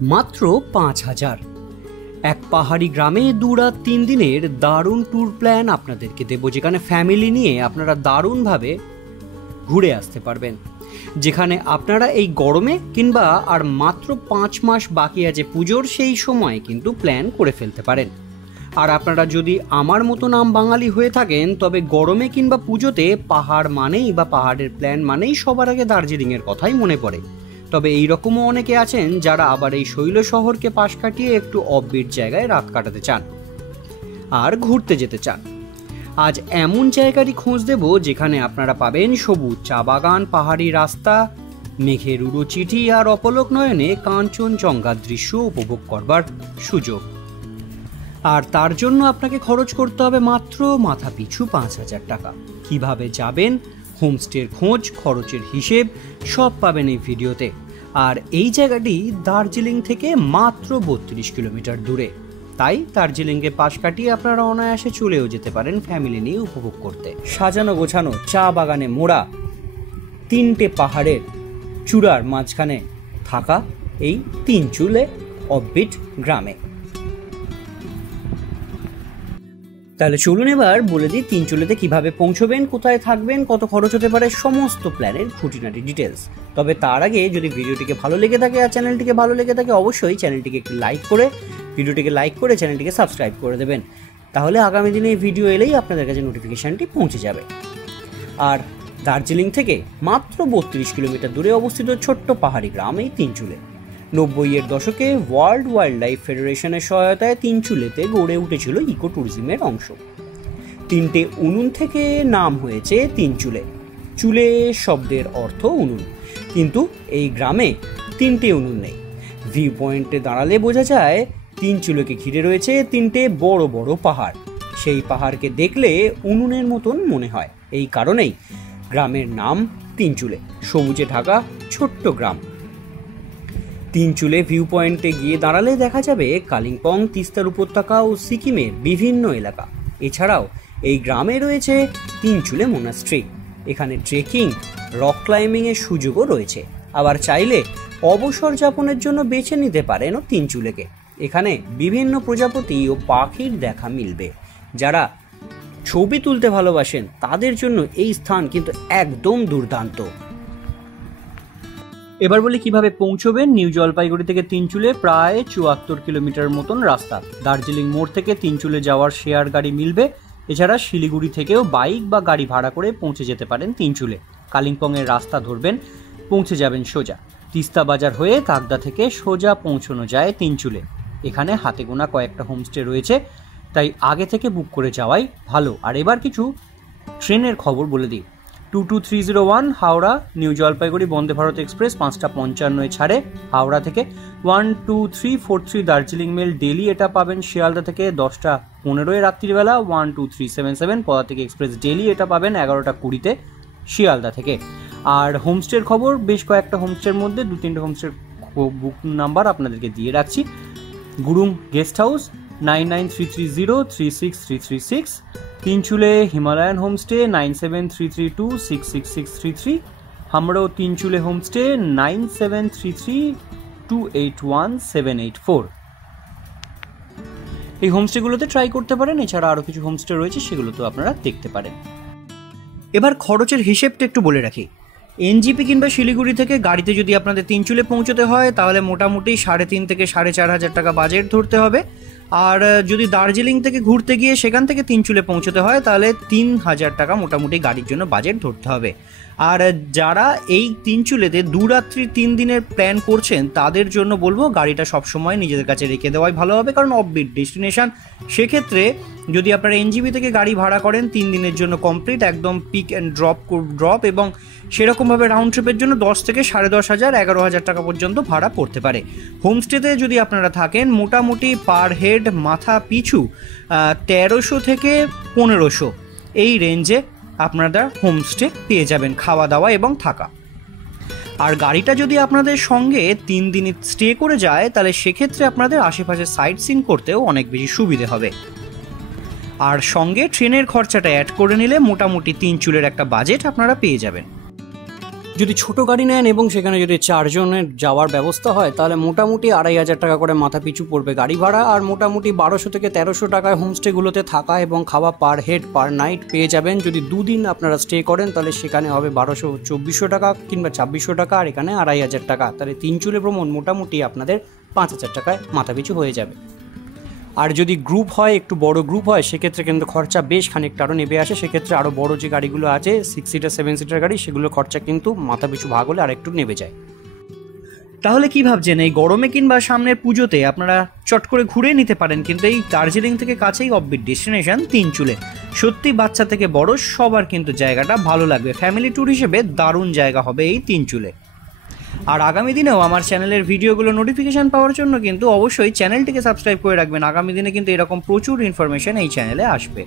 মাত্র ৫,০০০। এক পাহাড়ি গ্রামে ২ রাত ৩ দিনের দারুণ ট্যুর প্ল্যান আপনাদেরকে দেবো, যেখানে ফ্যামিলি নিয়ে আপনারা দারুণভাবে ঘুরে আসতে পারবেন। যেখানে আপনারা এই গরমে কিংবা আর মাত্র ৫ মাস বাকি আছে পুজোর, সেই সময় কিন্তু প্ল্যান করে ফেলতে পারেন। আর আপনারা যদি আমার মতো নাম বাঙালি হয়ে থাকেন, তবে গরমে কিংবা পুজোতে পাহাড় মানেই বা পাহাড়ের প্ল্যান মানেই সবার আগে দার্জিলিংয়ের কথাই মনে পড়ে। তবে এইরকমও অনেকে আছেন যারা আবার এই শৈল শহরকে পাশ কাটিয়ে একটু অফবিট জায়গায় রাত কাটাতে চান আর ঘুরতে যেতে চান। আজ এমন জায়গারই খোঁজ দেব যেখানে আপনারা পাবেন সবুজ চা বাগান, পাহাড়ি রাস্তা, মেঘের উড়ো চিঠি আর অপলক নয়নে কাঞ্চনজঙ্ঘার দৃশ্য উপভোগ করবার সুযোগ। আর তার জন্য আপনাকে খরচ করতে হবে মাত্র মাথা পিছু ৫,০০০ টাকা। কিভাবে যাবেন, হোমস্টের খোঁজ, খরচের হিসেব সব পাবেন এই ভিডিওতে। আর এই জায়গাটি দার্জিলিং থেকে মাত্র ৩২ কিলোমিটার দূরে, তাই দার্জিলিংকে পাশ কাটিয়ে আপনারা অনায়াসে চলেও যেতে পারেন ফ্যামিলি নিয়ে উপভোগ করতে। সাজানো গোছানো চা বাগানে মোড়া ৩টে পাহাড়ের চূড়ার মাঝখানে থাকা এই তিনচুলে অফবিট গ্রামে। তাহলে চলুন এবার বলে দিই তিনচুলেতে কিভাবে পৌঁছবেন, কোথায় থাকবেন, কত খরচ হতে পারে, সমস্ত প্ল্যানের খুঁটিনাটি ডিটেলস। তবে তার আগে যদি ভিডিওটিকে ভালো লেগে থাকে আর চ্যানেলটিকে ভালো লেগে থাকে, অবশ্যই চ্যানেলটিকে একটু ভিডিওটিকে লাইক করে চ্যানেলটিকে সাবস্ক্রাইব করে দেবেন। তাহলে আগামী দিনে এই ভিডিও এলেই আপনাদের কাছে নোটিফিকেশানটি পৌঁছে যাবে। আর দার্জিলিং থেকে মাত্র ৩২ কিলোমিটার দূরে অবস্থিত ছোট্ট পাহাড়ি গ্রাম এই তিনচুলে। ৯০-এর দশকে ওয়ার্ল্ড ওয়াইল্ড লাইফ ফেডারেশনের সহায়তায় তিনচুলেতে গড়ে উঠেছিল ইকো ট্যুরিজমের অংশ। ৩টে উনুন থেকে নাম হয়েছে তিনচুলে। চুলে শব্দের অর্থ উনুন, কিন্তু এই গ্রামে ৩টে উনুন নেই। ভিউ পয়েন্টে দাঁড়ালে বোঝা যায় তিনচুলেকে ঘিরে রয়েছে ৩টে বড় বড় পাহাড়। সেই পাহাড়কে দেখলে উনুনের মতন মনে হয়। এই কারণেই গ্রামের নাম তিনচুলে, সবুজে ঢাকা ছোট্ট গ্রাম। তিনচুলে ভিউ পয়েন্টে গিয়ে দাঁড়ালে দেখা যাবে কালিম্পং, তিস্তার উপত্যকা ও সিকিমের বিভিন্ন এলাকা। এছাড়াও এই গ্রামে রয়েছে তিনচুলে মোনাস্ট্রি। এখানে ট্রেকিং, রক ক্লাইম্বিংয়ের সুযোগও রয়েছে। আবার চাইলে অবসর যাপনের জন্য বেছে নিতে পারেন তিনচুলেকে। এখানে বিভিন্ন প্রজাপতি ও পাখির দেখা মিলবে। যারা ছবি তুলতে ভালোবাসেন তাদের জন্য এই স্থান কিন্তু একদম দুর্দান্ত। এবার বলি কিভাবে পৌঁছবেন। নিউ জলপাইগুড়ি থেকে তিনচুলে প্রায় ৭৪ কিলোমিটার মতন রাস্তা। দার্জিলিং মোড় থেকে তিনচুলে যাওয়ার শেয়ার গাড়ি মিলবে। এছাড়া শিলিগুড়ি থেকেও বাইক বা গাড়ি ভাড়া করে পৌঁছে যেতে পারেন তিনচুলে। কালিম্পংয়ের রাস্তা ধরবেন, পৌঁছে যাবেন সোজা। তিস্তা বাজার হয়ে কাকদা থেকে সোজা পৌঁছানো যায় তিনচুলে। এখানে হাতে গোনা কয়েকটা হোমস্টে রয়েছে, তাই আগে থেকে বুক করে যাওয়াই ভালো। আর এবার কিছু ট্রেনের খবর বলে দিই। 22301 হাওড়া নিউ জলপাইগুড়ি বন্দে ভারত এক্সপ্রেস ৫:৫৫ ছাড়ে হাওড়া থেকে। 12343 দার্জিলিং মেল ডেলি, এটা পাবেন শিয়ালদা থেকে 10:15 রাত্রিবেলা। 12377 পদাতিক এক্সপ্রেস ডেলি, এটা পাবেন 11:20 শিয়ালদা থেকে। আর হোমস্টের খবর, বেশ কয়েকটা হোমস্টের মধ্যে 2-3টে হোমস্টের বুক নাম্বার আপনাদেরকে দিয়ে রাখছি। Gurung guest house 9933036336। Tinchuley Himalayan homestay 9733266633। আমরাও তিনচুলে হোমস্টে 9733281784। এই হোমস্টেগুলোতে ট্রাই করতে পারেন। এছাড়া আরও কিছু হোমস্টে রয়েছে, সেগুলোতেও আপনারা দেখতে পারেন। এবার খরচের হিসেবটা একটু বলে রাখি। এনজিপি কিংবা শিলিগুড়ি থেকে গাড়িতে যদি আপনাদের তিনচুলে পৌঁছতে হয়, তাহলে মোটামুটি ৩.৫ থেকে ৪,৫০০ টাকা বাজেট ধরতে হবে। আর যদি দার্জিলিং থেকে ঘুরতে গিয়ে সেখান থেকে তিনচুলে পৌঁছতে হয়, তাহলে ৩,০০০ টাকা মোটামুটি গাড়ির জন্য বাজেট ধরতে হবে। আর যারা এই তিনচুলেতে ২ রাত্রি ৩ দিনের প্ল্যান করছেন, তাদের জন্য বলবো গাড়িটা সবসময় নিজেদের কাছে রেখে দেওয়াই ভালো হবে, কারণ অফবিট ডেস্টিনেশন। সেক্ষেত্রে যদি আপনারা এনজিবি থেকে গাড়ি ভাড়া করেন ৩ দিনের জন্য কমপ্লিট, একদম পিক অ্যান্ড ড্রপ এবং সেরকমভাবে রাউন্ড ট্রিপের জন্য ১০ থেকে ১০,৫০০, ১১,০০০ টাকা পর্যন্ত ভাড়া পড়তে পারে। হোমস্টেতে যদি আপনারা থাকেন, মোটামুটি পার হেড মাথা পিছু ১৩০০ থেকে ১৫০০ এই রেঞ্জে আপনারা হোমস্টে পেয়ে যাবেন, খাওয়া দাওয়া এবং থাকা। আর গাড়িটা যদি আপনাদের সঙ্গে ৩ দিন স্টে করে যায়, তাহলে সেক্ষেত্রে আপনাদের আশেপাশে সাইট সিন করতেও অনেক বেশি সুবিধে হবে। আর সঙ্গে ট্রেনের খরচাটা অ্যাড করে নিলে মোটামুটি তিনচুলের একটা বাজেট আপনারা পেয়ে যাবেন। যদি ছোট গাড়ি নেন এবং সেখানে যদি 4 জনের যাওয়ার ব্যবস্থা হয় তাহলে মোটামুটি 2,500 টাকা করে মাথা পিছু পড়বে গাড়ি ভাড়া, আর মোটামুটি 1200 থেকে 1300 টাকায় হোমস্টেগুলোতে থাকা এবং খাওয়া পার হেড পার নাইট পেয়ে যাবেন। যদি 2 দিন আপনারা স্টে করেন তাহলে সেখানে হবে 1200-2400 টাকা কিংবা 2600 টাকা, আর এখানে 2,500 টাকা। তাহলে 3 চুলে ভ্রমণ মোটামুটি আপনাদের 5,000 টাকায় মাথা পিছু হয়ে যাবে। আর যদি গ্রুপ হয়, একটু বড় গ্রুপ হয়, সেক্ষেত্রে কিন্তু খরচা বেশ খানিকটা আরও নেমে আসে। সেক্ষেত্রে আরও বড় যে গাড়িগুলো আছে 6 সিটার 7 সিটার গাড়ি, সেগুলোর খরচা কিন্তু মাথা পিছু ভাগ হলে আর একটু নেমে যায়। তাহলে কি ভাবছেন, এই গরমে কিংবা সামনের পুজোতে আপনারা চট করে ঘুরে নিতে পারেন কিন্তু এই দার্জিলিং থেকে কাছেই অফবিট ডেস্টিনেশন তিনচুলে। সত্যি বাচ্চা থেকে বড় সবার কিন্তু জায়গাটা ভালো লাগবে, ফ্যামিলি ট্যুর হিসেবে দারুণ জায়গা হবে এই তিনচুলে। আর আগামী দিনেও আমার চ্যানেলের ভিডিওগুলো নোটিফিকেশান পাওয়ার জন্য কিন্তু অবশ্যই চ্যানেলটিকে সাবস্ক্রাইব করে রাখবেন। আগামী দিনে কিন্তু এরকম প্রচুর ইনফরমেশন এই চ্যানেলে আসবে।